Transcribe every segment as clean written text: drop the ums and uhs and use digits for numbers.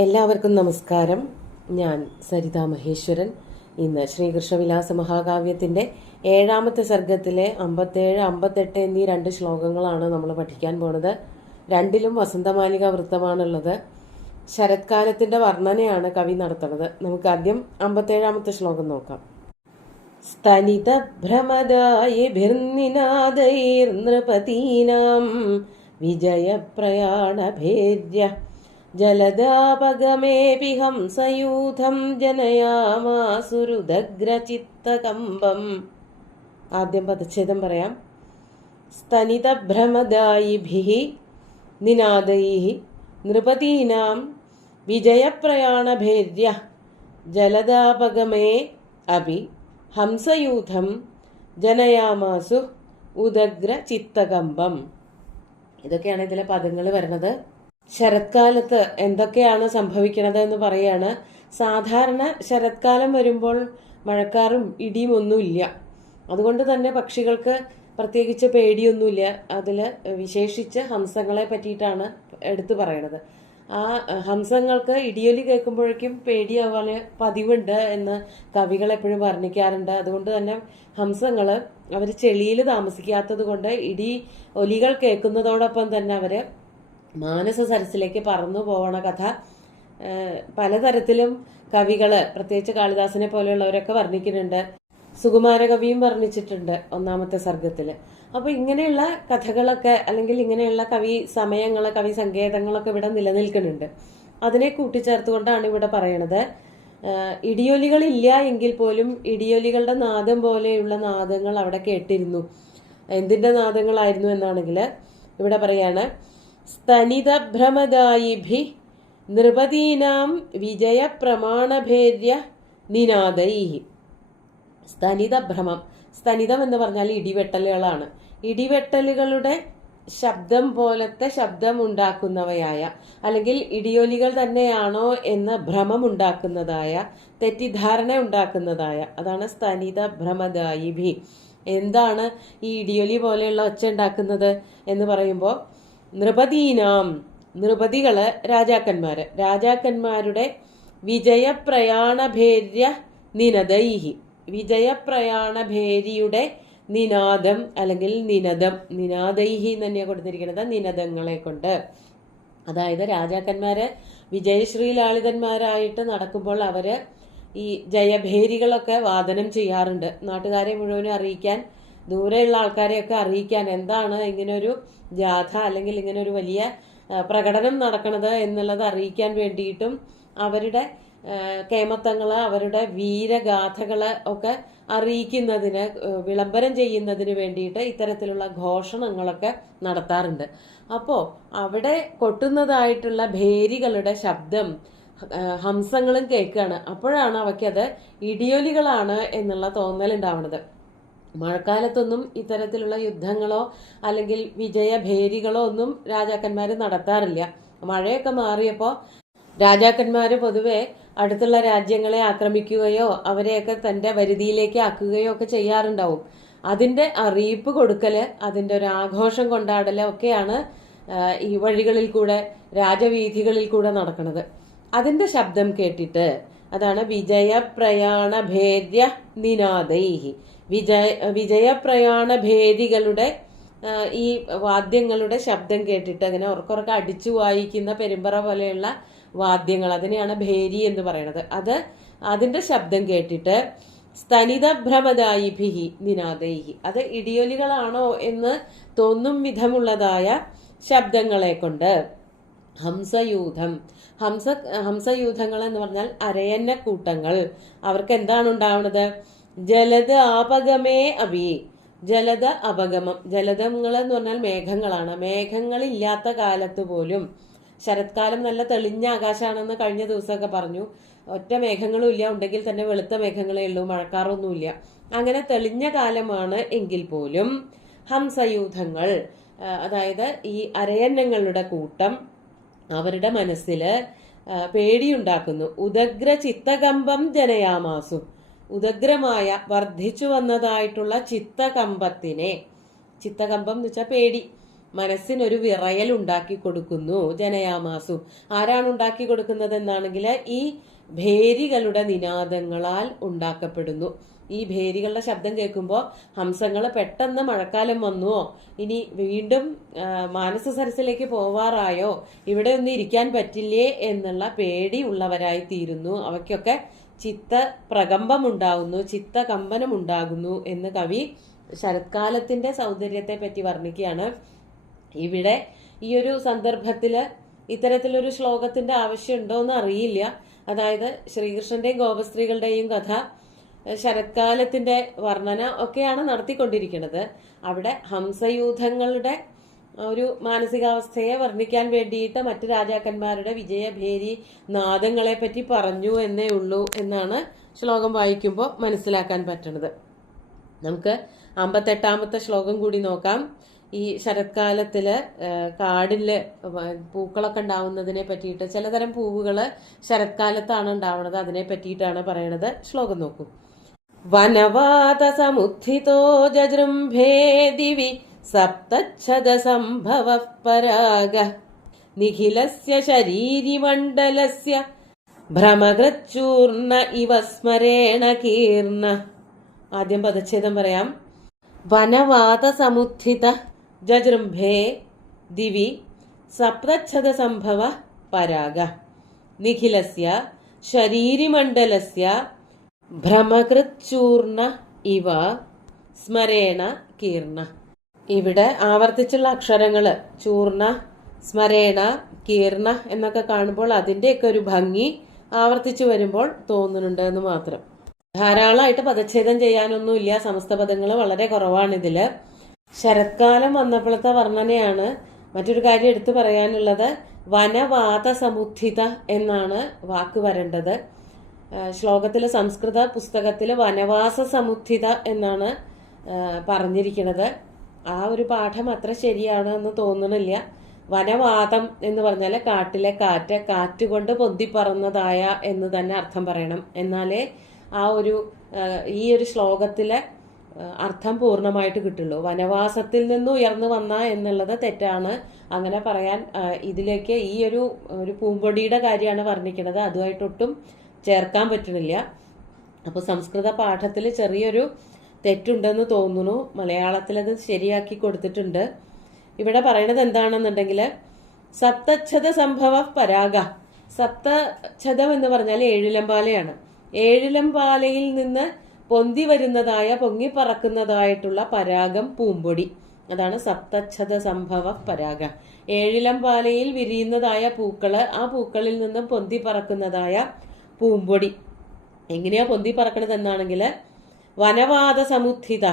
എല്ലാവർക്കും നമസ്കാരം. ഞാൻ സരിതാ മഹേശ്വരൻ. ഇന്ന് ശ്രീകൃഷ്ണവിലാസ മഹാകാവ്യത്തിൻ്റെ 7ാമത്തെ സർഗത്തിലെ 57, 58 എന്നീ 2 ശ്ലോകങ്ങളാണ് നമ്മൾ പഠിക്കാൻ പോണത്. രണ്ടിലും വസന്തമാലിക വൃത്തമാണുള്ളത്. ശരത്കാലത്തിൻ്റെ വർണ്ണനയാണ് കവി നടത്തുന്നത്. നമുക്ക് ആദ്യം 57ാമത്തെ ശ്ലോകം നോക്കാം. സ്തനിത ഭ്രമദായിഭിർനിനാദൈർനൃപതീനാം വിജയപ്രയാണഭേദ്യ ജലദാപഗമേപി ഹംസയൂഥം ജനയാമാസുരുദഗ്രചിത്തകമ്പം. ആദ്യം പദച്ഛേദം പറയാം. സ്തനിതഭ്രമദായിഭിഃ നിനാദൈഃ നൃപതീനാം വിജയപ്രയാണഭേദ്യ ജലദാപഗമേ അപി ഹംസയൂഥം ജനയാമാസു ഉദഗ്രചിത്തകമ്പം. ഇതൊക്കെയാണ് ഇതിലെ പദങ്ങൾ വരുന്നത്. ശരത്കാലത്ത് എന്തൊക്കെയാണ് സംഭവിക്കുന്നത് എന്ന് പറയാണ്. സാധാരണ ശരത്കാലം വരുമ്പോൾ മഴക്കാറും ഇടിയും ഒന്നുമില്ല. അതുകൊണ്ട് തന്നെ പക്ഷികൾക്ക് പ്രത്യേകിച്ച് പേടിയൊന്നുമില്ല. അതിൽ വിശേഷിച്ച് ഹംസങ്ങളെ പറ്റിയിട്ടാണ് എടുത്തു പറയണത്. ആ ഹംസങ്ങൾക്ക് ഇടിയൊലി കേൾക്കുമ്പോഴേക്കും പേടിയാവാൻ പതിവുണ്ട് എന്ന് കവികൾ എപ്പോഴും വർണ്ണിക്കാറുണ്ട്. അതുകൊണ്ട് തന്നെ ഹംസങ്ങൾ അവർ ചെളിയിൽ താമസിക്കാത്തത് കൊണ്ട് ഇടി ഒലികൾ കേൾക്കുന്നതോടൊപ്പം തന്നെ അവർ മാനസ സരസിലേക്ക് പറന്നു പോകണ കഥ പലതരത്തിലും കവികള്, പ്രത്യേകിച്ച് കാളിദാസനെ പോലെയുള്ളവരൊക്കെ വർണ്ണിക്കുന്നുണ്ട്. സുകുമാര കവിയും വർണ്ണിച്ചിട്ടുണ്ട് 1ാമത്തെ സർഗത്തില്. അപ്പൊ ഇങ്ങനെയുള്ള കഥകളൊക്കെ അല്ലെങ്കിൽ ഇങ്ങനെയുള്ള കവി സമയങ്ങള്, കവി സങ്കേതങ്ങളൊക്കെ ഇവിടെ നിലനിൽക്കുന്നുണ്ട്. അതിനെ കൂട്ടിച്ചേർത്തുകൊണ്ടാണ് ഇവിടെ പറയണത്. ഇടിയൊലികളില്ല എങ്കിൽ പോലും ഇടിയൊലികളുടെ നാദം പോലെയുള്ള നാദങ്ങൾ അവിടെ കേട്ടിരുന്നു. എന്തിന്റെ നാദങ്ങളായിരുന്നു എന്നാണെങ്കിൽ ഇവിടെ പറയാണ്. സ്തനിതഭ്രമദായിഭിഃ നൃപതീനാം വിജയപ്രമാണഭേദ്യ നിനാദൈഃ. സ്തനിതഭ്രമം, സ്തനിതം എന്ന് പറഞ്ഞാൽ ഇടിവെട്ടലുകളാണ്. ഇടിവെട്ടലുകളുടെ ശബ്ദം പോലത്തെ ശബ്ദം ഉണ്ടാക്കുന്നവയായ, അല്ലെങ്കിൽ ഇടിയൊലികൾ തന്നെയാണോ എന്ന ഭ്രമമുണ്ടാക്കുന്നതായ, തെറ്റിദ്ധാരണ ഉണ്ടാക്കുന്നതായ, അതാണ് സ്തനിതഭ്രമദായിഭിഃ. എന്താണ് ഈ ഇടിയൊലി പോലെയുള്ള ഒച്ച ഉണ്ടാക്കുന്നത് എന്ന് പറയുമ്പോൾ, നൃപതീനാം, നൃപതികള് രാജാക്കന്മാര്, രാജാക്കന്മാരുടെ വിജയപ്രയാണഭേര്യ നിനദൈഹി, വിജയപ്രയാണഭേരിയുടെ നിനാദം അല്ലെങ്കിൽ നിനദം, നിനാദൈഹി തന്നെ കൊടുത്തിരിക്കുന്നത് നിനദങ്ങളെ കൊണ്ട്. അതായത് രാജാക്കന്മാര് വിജയശ്രീലാളിതന്മാരായിട്ട് നടക്കുമ്പോൾ അവര് ഈ ജയഭേരികളൊക്കെ വാദനം ചെയ്യാറുണ്ട്. നാട്ടുകാരെ മുഴുവനും അറിയിക്കാൻ, ദൂരെയുള്ള ആൾക്കാരെയൊക്കെ അറിയിക്കാൻ, എന്താണ് ഇങ്ങനൊരു ജാഥ അല്ലെങ്കിൽ ഇങ്ങനെ ഒരു വലിയ പ്രകടനം നടക്കണത് എന്നുള്ളത് അറിയിക്കാൻ വേണ്ടിയിട്ടും അവരുടെ കേമത്തങ്ങള്, അവരുടെ വീരഗാഥകള് ഒക്കെ അറിയിക്കുന്നതിന്, വിളംബരം ചെയ്യുന്നതിന് വേണ്ടിയിട്ട് ഇത്തരത്തിലുള്ള ഘോഷണങ്ങളൊക്കെ നടത്താറുണ്ട്. അപ്പോൾ അവിടെ കൊട്ടുന്നതായിട്ടുള്ള ഭേരികളുടെ ശബ്ദം ഹംസങ്ങളും കേൾക്കുകയാണ്. അപ്പോഴാണ് അവയ്ക്കത് ഇടിയൊലികളാണ് എന്നുള്ള തോന്നലുണ്ടാവുന്നത്. മഴക്കാലത്തൊന്നും ഇത്തരത്തിലുള്ള യുദ്ധങ്ങളോ അല്ലെങ്കിൽ വിജയഭേരികളോ ഒന്നും രാജാക്കന്മാർ നടത്താറില്ല. മഴയൊക്കെ മാറിയപ്പോൾ രാജാക്കന്മാർ പൊതുവെ അടുത്തുള്ള രാജ്യങ്ങളെ ആക്രമിക്കുകയോ അവരെയൊക്കെ തന്റെ വരുതിയിലേക്ക് ആക്കുകയോ ഒക്കെ ചെയ്യാറുണ്ടാവും. അതിന്റെ അറിയിപ്പ് കൊടുക്കല്, അതിന്റെ ഒരു ആഘോഷം കൊണ്ടാടല് ഒക്കെയാണ് ഈ വഴികളിൽ കൂടെ, രാജവീഥികളിൽ കൂടെ നടക്കുന്നത്. അതിന്റെ ശബ്ദം കേട്ടിട്ട്, അതാണ് വിജയപ്രയാണഭേദ്യ നിനാദൈഹി, വിജയപ്രയാണഭേദികളുടെ ഈ വാദ്യങ്ങളുടെ ശബ്ദം കേട്ടിട്ട്, അങ്ങനെ ഉറക്കുറക്കം അടിച്ചു വായിക്കുന്ന പെരുമ്പറ പോലെയുള്ള വാദ്യങ്ങൾ, അതിനെയാണ് ഭേരി എന്ന് പറയുന്നത്. അതിന്റെ ശബ്ദം കേട്ടിട്ട് സ്തനിതഭ്രമദായിഭിഃ നിനാദൈഹി, അത് ഇടിയൊലികളാണോ എന്ന് തോന്നും വിധമുള്ളതായ ശബ്ദങ്ങളെ കൊണ്ട്. ഹംസയൂഥം, ഹംസയൂഥങ്ങൾ എന്ന് പറഞ്ഞാൽ അരയന്ന കൂട്ടങ്ങൾ. അവർക്ക് എന്താണ് ഉണ്ടാവുന്നത്? ജലദ ആപഗമേ അഭി, ജലദ അപഗമം, ജലദങ്ങൾ എന്ന് പറഞ്ഞാൽ മേഘങ്ങളാണ്. മേഘങ്ങളില്ലാത്ത കാലത്ത് പോലും, ശരത്കാലം നല്ല തെളിഞ്ഞ ആകാശമാണെന്ന് കഴിഞ്ഞ ദിവസമൊക്കെ പറഞ്ഞു. ഒറ്റ മേഘങ്ങളും ഇല്ല, ഉണ്ടെങ്കിൽ തന്നെ വെളുത്ത മേഘങ്ങളേ ഉള്ളൂ, മഴക്കാറൊന്നുമില്ല. അങ്ങനെ തെളിഞ്ഞ കാലമാണ് എങ്കിൽ പോലും ഹംസയൂഥങ്ങൾ, അതായത് ഈ അരയന്നങ്ങളുടെ കൂട്ടം അവരുടെ മനസ്സില് പേടിയുണ്ടാക്കുന്നു. ഉദഗ്ര ചിത്തകമ്പം ജനയാമാസു, ഉദഗ്രമായ വർദ്ധിച്ചു വന്നതായിട്ടുള്ള ചിത്തകമ്പത്തിനെ, ചിത്തകമ്പം എന്ന് വെച്ചാൽ പേടി, മനസ്സിനൊരു വിറയൽ ഉണ്ടാക്കി കൊടുക്കുന്നു. ജനയാമാസു ആരാണ് ഉണ്ടാക്കി കൊടുക്കുന്നത് എന്നാണെങ്കിൽ ഈ ഭേരികളുടെ നിനാദങ്ങളാൽ ഉണ്ടാക്കപ്പെടുന്നു. ഈ ഭേരികളുടെ ശബ്ദം കേൾക്കുമ്പോൾ ഹംസങ്ങൾ പെട്ടെന്ന് മഴക്കാലം വന്നുവോ, ഇനി വീണ്ടും മാനസ സരസിലേക്ക് പോവാറായോ, ഇവിടെ ഒന്നും ഇരിക്കാൻ പറ്റില്ലേ എന്നുള്ള പേടി ഉള്ളവരായി തീരുന്നു. അവയ്ക്കൊക്കെ ചിത്ത പ്രകമ്പമുണ്ടാകുന്നു, ചിത്തകമ്പനമുണ്ടാകുന്നു എന്ന് കവി ശരത്കാലത്തിന്റെ സൗന്ദര്യത്തെ പറ്റി വർണ്ണിക്കുകയാണ്. ഇവിടെ ഈ ഒരു സന്ദർഭത്തില് ഇത്തരത്തിലൊരു ശ്ലോകത്തിന്റെ ആവശ്യമുണ്ടോ എന്ന് അറിയില്ല. അതായത് ശ്രീകൃഷ്ണന്റെയും ഗോപസ്ത്രീകളുടെയും കഥ ശരത്കാലത്തിന്റെ വർണ്ണന ഒക്കെയാണ് നടത്തിക്കൊണ്ടിരിക്കുന്നത്. അവിടെ ഹംസയൂഥങ്ങളുടെ ഒരു മാനസികാവസ്ഥയെ വർണ്ണിക്കാൻ വേണ്ടിയിട്ട് മറ്റു രാജാക്കന്മാരുടെ വിജയഭേരി നാദങ്ങളെ പറ്റി പറഞ്ഞു എന്നേ ഉള്ളൂ എന്നാണ് ശ്ലോകം വായിക്കുമ്പോൾ മനസ്സിലാക്കാൻ പറ്റുന്നത്. നമുക്ക് 58-ാമത്തെ ശ്ലോകം കൂടി നോക്കാം. ഈ ശരത്കാലത്തില് കാടില് പൂക്കളൊക്കെ ഉണ്ടാവുന്നതിനെ പറ്റിയിട്ട്, ചിലതരം പൂവുകള് ശരത്കാലത്താണ് ഉണ്ടാവുന്നത്, അതിനെ പറ്റിയിട്ടാണ് പറയണത്. ശ്ലോകം നോക്കൂ. വനവാത സമുത്ഥിതോ ജജൃംഭേ ദിവി സപ്തച്ഛദ സംഭവ പരാഗ നിഖിലസ്യ ശരീരിമണ്ഡലസ്യ ഭ്രമകൃച്ചൂർണ ഇവ സ്മരേണ കീർണ. ആദ്യം പദച്ഛേദം പറയാം. വനവാത സമുത്ഥിത ജജൃംഭേ ദിവി സപ്തച്ഛദ സംഭവ പരാഗ നിഖിലസ്യ ശരീരിമണ്ഡലസ്യ ഭ്രമകൃച്ചൂർണ ഇവ സ്മരേണ കീർണ. ഇവിടെ ആവർത്തിച്ചുള്ള അക്ഷരങ്ങള് ചൂർണ, സ്മരേണ, കീർണ എന്നൊക്കെ കാണുമ്പോൾ അതിന്റെയൊക്കെ ഒരു ഭംഗി ആവർത്തിച്ചു വരുമ്പോൾ തോന്നുന്നുണ്ട് എന്ന് മാത്രം. ധാരാളമായിട്ട് പദച്ഛേദം ചെയ്യാനൊന്നുമില്ല, സമസ്ത പദങ്ങൾ വളരെ കുറവാണ് ഇതില്. ശരത്കാലം വന്നപ്പോഴത്തെ വർണ്ണനയാണ്. മറ്റൊരു കാര്യം എടുത്തു പറയാനുള്ളത്, വനവാത സമുദ്ധിത എന്നാണ് വാക്ക് വരേണ്ടത്. ശ്ലോകത്തില് സംസ്കൃത പുസ്തകത്തില് വനവാസ സമുദ്ധിത എന്നാണ് പറഞ്ഞിരിക്കുന്നത്. ആ ഒരു പാഠം അത്ര ശരിയാണ് എന്ന് തോന്നണില്ല. വനവാതം എന്ന് പറഞ്ഞാൽ കാട്ടിലെ കാറ്റ്, കാറ്റുകൊണ്ട് പൊന്തിപ്പറന്നതായ എന്ന് തന്നെ അർത്ഥം പറയണം. എന്നാലേ ആ ഒരു ഈ ഒരു ശ്ലോകത്തിലെ അർത്ഥം പൂർണ്ണമായിട്ട് കിട്ടുള്ളൂ. വനവാസത്തിൽ നിന്ന് ഉയർന്നു വന്ന എന്നുള്ളത് തെറ്റാണ്. അങ്ങനെ പറയാൻ ഇതിലേക്ക് ഈ ഒരു പൂമ്പൊടിയുടെ കാര്യമാണ് വർണ്ണിക്കുന്നത്, അതുമായിട്ടൊട്ടും ചേർക്കാൻ പറ്റണില്ല. അപ്പോൾ സംസ്കൃത പാഠത്തിൽ ചെറിയൊരു തെറ്റുണ്ടെന്ന് തോന്നുന്നു. മലയാളത്തിലത് ശരിയാക്കി കൊടുത്തിട്ടുണ്ട്. ഇവിടെ പറയണത് എന്താണെന്നുണ്ടെങ്കിൽ സപ്തച്ഛദ സംഭവ പരാഗ. സപ്തച്ഛദം എന്ന് പറഞ്ഞാൽ ഏഴിലമ്പാലയാണ്. ഏഴിലമ്പാലയിൽ നിന്ന് പൊന്തി വരുന്നതായ, പൊങ്ങിപ്പറക്കുന്നതായിട്ടുള്ള പരാഗം പൂമ്പൊടി, അതാണ് സപ്തച്ഛദ സംഭവ പരാഗ. ഏഴിലമ്പാലയിൽ വിരിയുന്നതായ പൂക്കള്, ആ പൂക്കളിൽ നിന്നും പൊന്തി പറക്കുന്നതായ പൂമ്പൊടി. എങ്ങനെയാ പൊന്തി പറക്കണത് എന്നാണെങ്കിൽ വനവാദ സമുദ്ധിത.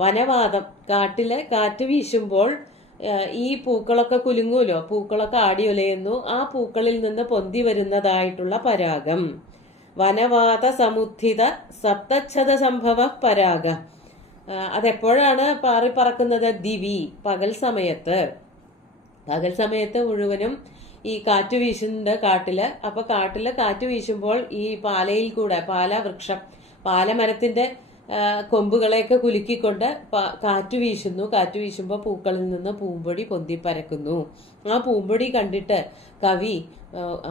വനവാദം, കാട്ടിലെ കാറ്റ് വീശുമ്പോൾ ഈ പൂക്കളൊക്കെ കുലുങ്ങൂലോ, പൂക്കളൊക്കെ ആടിയൊലയുന്നു. ആ പൂക്കളിൽ നിന്ന് പൊന്തി വരുന്നതായിട്ടുള്ള പരാഗം. വനവാത സമുദ്ധിത സപ്തച്ഛദ സംഭവ പരാഗ. അതെപ്പോഴാണ് പാറിപ്പറക്കുന്നത്? ദിവി, പകൽ സമയത്ത്. പകൽ സമയത്ത് മുഴുവനും ഈ കാറ്റ് വീശുന്നുണ്ട് കാട്ടില്. അപ്പൊ കാട്ടില് കാറ്റ് വീശുമ്പോൾ ഈ പാലയിൽ കൂടെ, പാലവൃക്ഷം, പാലമരത്തിന്റെ കൊമ്പുകളെയൊക്കെ കുലുക്കിക്കൊണ്ട് കാറ്റ് വീശുന്നു. കാറ്റ് വീശുമ്പോൾ പൂക്കളിൽ നിന്ന് പൂമ്പൊടി പൊന്തിപ്പരക്കുന്നു. ആ പൂമ്പൊടി കണ്ടിട്ട് കവി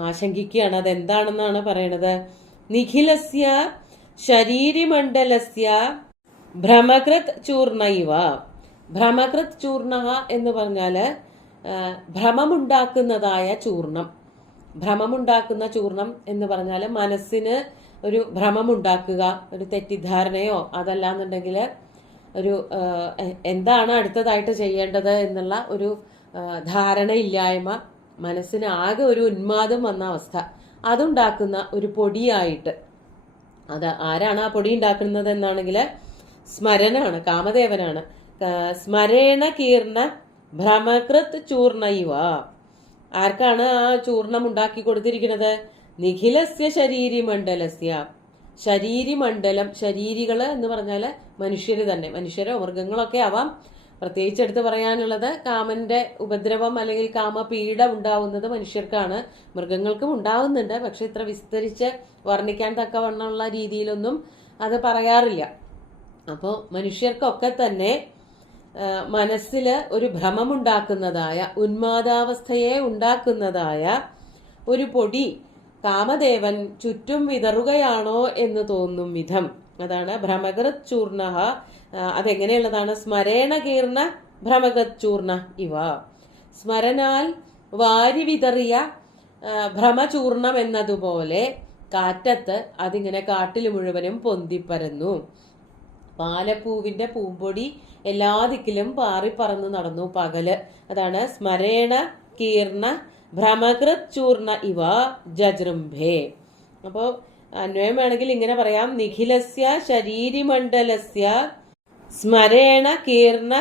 ആശങ്കിക്കുകയാണ്. അതെന്താണെന്നാണ് പറയണത്. നിഖിലസ്യ ശരീരിമണ്ഡലസ്യ ഭ്രമകൃത് ചൂർണൈവ. ഭ്രമകൃത് ചൂർണ എന്ന് പറഞ്ഞാല് ഭ്രമമുണ്ടാക്കുന്നതായ ചൂർണം. ഭ്രമമുണ്ടാക്കുന്ന ചൂർണം എന്ന് പറഞ്ഞാൽ മനസ്സിന് ഒരു ഭ്രമമുണ്ടാക്കുക, ഒരു തെറ്റിദ്ധാരണയോ അതല്ലാന്നുണ്ടെങ്കിൽ ഒരു എന്താണ് അടുത്തതായിട്ട് ചെയ്യേണ്ടത് എന്നുള്ള ഒരു ധാരണയില്ലായ്മ, മനസ്സിന് ആകെ ഒരു ഉന്മാദം വന്ന അവസ്ഥ, അതുണ്ടാക്കുന്ന ഒരു പൊടിയായിട്ട്. അത് ആരാണ് ആ പൊടി ഉണ്ടാക്കുന്നത് എന്നാണെങ്കിൽ സ്മരനാണ്, കാമദേവനാണ്. സ്മരേണ കീർണ ഭ്രമകൃത് ചൂർണൈവ. ആർക്കാണ് ആ ചൂർണം ഉണ്ടാക്കി കൊടുത്തിരിക്കുന്നത്? നിഖിലസ്യ ശരീരിമണ്ഡലസ്യ. ശരീരിമണ്ഡലം, ശരീരികള് എന്ന് പറഞ്ഞാല് മനുഷ്യര് തന്നെ, മനുഷ്യരോ മൃഗങ്ങളൊക്കെ ആവാം. പ്രത്യേകിച്ച് എടുത്ത് പറയാനുള്ളത് കാമന്റെ ഉപദ്രവം അല്ലെങ്കിൽ കാമപീഡ ഉണ്ടാവുന്നത് മനുഷ്യർക്കാണ്. മൃഗങ്ങൾക്കും ഉണ്ടാവുന്നുണ്ട്, പക്ഷെ ഇത്ര വിസ്തരിച്ച് വർണ്ണിക്കാൻ തക്കവണ്ണമുള്ള രീതിയിലൊന്നും അത് പറയാറില്ല. അപ്പോൾ മനുഷ്യർക്കൊക്കെ തന്നെ മനസ്സിൽ ഒരു ഭ്രമമുണ്ടാക്കുന്നതായ, ഉന്മാദാവസ്ഥയെ ഉണ്ടാക്കുന്നതായ ഒരു പൊടി കാമദേവൻ ചുറ്റും വിതറുകയാണോ എന്ന് തോന്നും വിധം. അതാണ് ഭ്രമകൃത് ചൂർണ. അതെങ്ങനെയുള്ളതാണ്? സ്മരേണ കീർണ ഭ്രമകൃത് ചൂർണ ഇവ. സ്മരനാൽ വാരി വിതറിയ ഭ്രമചൂർണം എന്നതുപോലെ കാറ്റത്ത് അതിങ്ങനെ കാട്ടിൽ മുഴുവനും പൊന്തിപ്പരന്നു. പാലപ്പൂവിന്റെ പൂമ്പൊടി എല്ലാ ദിക്കിലും പാറിപ്പറന്ന് നടന്നു പകല്. അതാണ് സ്മരേണ കീർണ ഭ്രമകൃത് ചൂർണ ഇവ ജജൃംഭേ. അപ്പോ അന്വയം വേണമെങ്കിൽ ഇങ്ങനെ പറയാം: നിഖിലസ്യ ശരീരിമണ്ഡലസ്യ സ്മരേണ കീർണ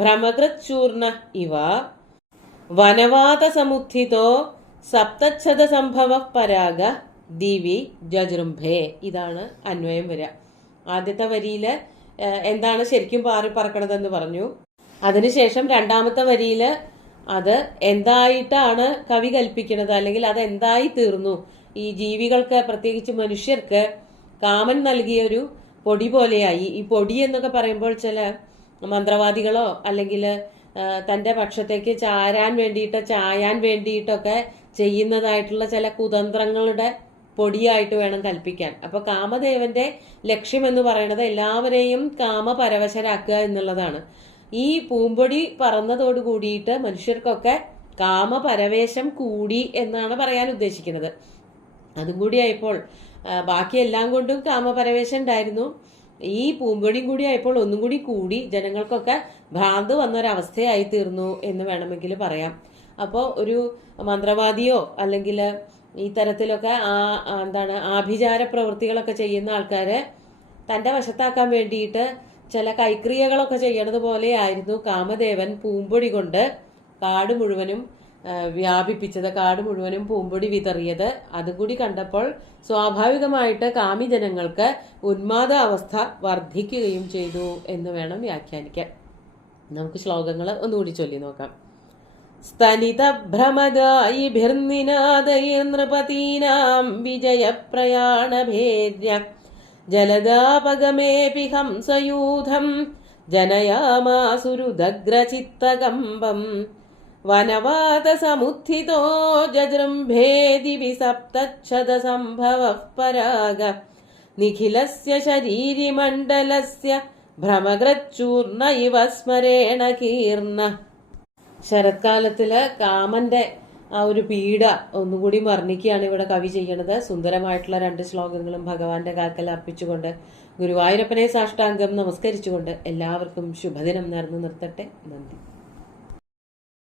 ഭ്രമകൃത് ചൂർണ ഇവ വനവാത സമുത്ഥിതോ സപ്തച്ഛദ സംഭവ പരാഗ ദിവി ജജൃംഭേ. ഇതാണ് അന്വയം വരിക. ആദ്യത്തെ വരിയില് എന്താണ് ശരിക്കും പാറിപ്പറക്കണതെന്ന് പറഞ്ഞു. അതിനുശേഷം രണ്ടാമത്തെ വരിയില് അത് എന്തായിട്ടാണ് കവി കൽപ്പിക്കുന്നത്, അല്ലെങ്കിൽ അത് എന്തായി തീർന്നു, ഈ ജീവികൾക്ക്, പ്രത്യേകിച്ച് മനുഷ്യർക്ക് കാമൻ നൽകിയ ഒരു പൊടി പോലെയായി. ഈ പൊടി എന്നൊക്കെ പറയുമ്പോൾ ചില മന്ത്രവാദികളോ അല്ലെങ്കിൽ തന്റെ പക്ഷത്തേക്ക് ചായാൻ വേണ്ടിയിട്ടൊക്കെ ചെയ്യുന്നതായിട്ടുള്ള ചില കുതന്ത്രങ്ങളുടെ പൊടിയായിട്ട് വേണം കൽപ്പിക്കാൻ. അപ്പൊ കാമദേവന്റെ ലക്ഷ്യം എന്ന് പറയുന്നത് എല്ലാവരെയും കാമപരവശരാക്കുക എന്നുള്ളതാണ്. ഈ പൂമ്പൊടി പറന്നതോട് കൂടിയിട്ട് മനുഷ്യർക്കൊക്കെ കാമപരവേശം കൂടി എന്നാണ് പറയാൻ ഉദ്ദേശിക്കുന്നത്. അതും കൂടിയായപ്പോൾ, ബാക്കി എല്ലാം കൊണ്ടും കാമപരവേശം ഉണ്ടായിരുന്നു, ഈ പൂമ്പൊടിയും കൂടി ആയപ്പോൾ ഒന്നും കൂടി ജനങ്ങൾക്കൊക്കെ ഭ്രാന്ത് വന്നൊരവസ്ഥയായി തീർന്നു എന്ന് വേണമെങ്കിൽ പറയാം. അപ്പോൾ ഒരു മന്ത്രവാദിയോ അല്ലെങ്കിൽ ഈ തരത്തിലൊക്കെ ആഭിചാര പ്രവൃത്തികളൊക്കെ ചെയ്യുന്ന ആൾക്കാരെ തന്റെ വശത്താക്കാൻ വേണ്ടിയിട്ട് ചില കൈക്രിയകളൊക്കെ ചെയ്യണത് പോലെയായിരുന്നു കാമദേവൻ പൂമ്പൊടി കൊണ്ട് കാട് മുഴുവനും വ്യാപിപ്പിച്ചത്, കാട് മുഴുവനും പൂമ്പൊടി വിതറിയത്. അതുകൂടി കണ്ടപ്പോൾ സ്വാഭാവികമായിട്ട് കാമി ജനങ്ങൾക്ക് ഉന്മാദാവസ്ഥ വർദ്ധിക്കുകയും ചെയ്തു എന്ന് വേണം വ്യാഖ്യാനിക്കാൻ. നമുക്ക് ശ്ലോകങ്ങൾ ഒന്നുകൂടി ചൊല്ലി നോക്കാം. സ്തനിത ഭ്രമദായിഭിർനിനാദൈർനൃപതീനാം വിജയപ്രയാണഭേദ്യ ജലദാപഗമേപി ഹംസയൂഥം ജനയാമാസുരുദഗ്രചിത്തകമ്പം വനവാതസമുത്ഥിതോ ജജൃംഭേദിവി സപ്തച്ഛദ സംഭവഃ പരാഗ നിഖിലസ്യ ശരീരിമണ്ഡലസ്യ ഭ്രമകൃച്ചൂർണ ഇവ സ്മരേണ കീർണ. ശരത്കാലത്തില് കാമന്റെ ആ ഒരു പീഡ ഒന്നുകൂടി വർണ്ണിക്കുകയാണ് ഇവിടെ കവി ചെയ്യണത്. സുന്ദരമായിട്ടുള്ള 2 ശ്ലോകങ്ങളും ഭഗവാന്റെ കാൽക്കൽ അർപ്പിച്ചുകൊണ്ട് ഗുരുവായൂരപ്പനെ സാഷ്ടാംഗം നമസ്കരിച്ചുകൊണ്ട് എല്ലാവർക്കും ശുഭദിനം നേർന്നു നിർത്തട്ടെ. നന്ദി.